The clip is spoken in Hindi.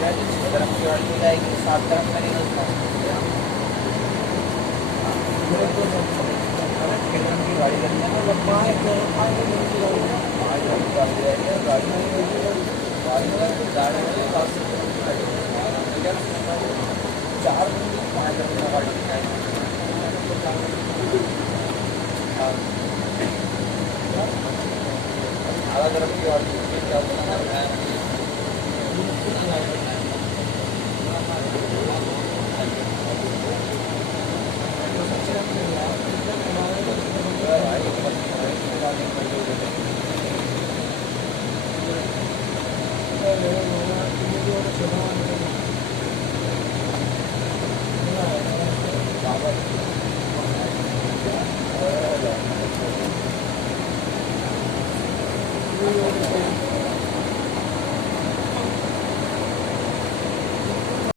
तरफ की गाड़ी हो जाएगी, 7 तरफ का नहीं होता। की गाड़ी करनी है मतलब 5 आधा तरफ की और क्या होता है।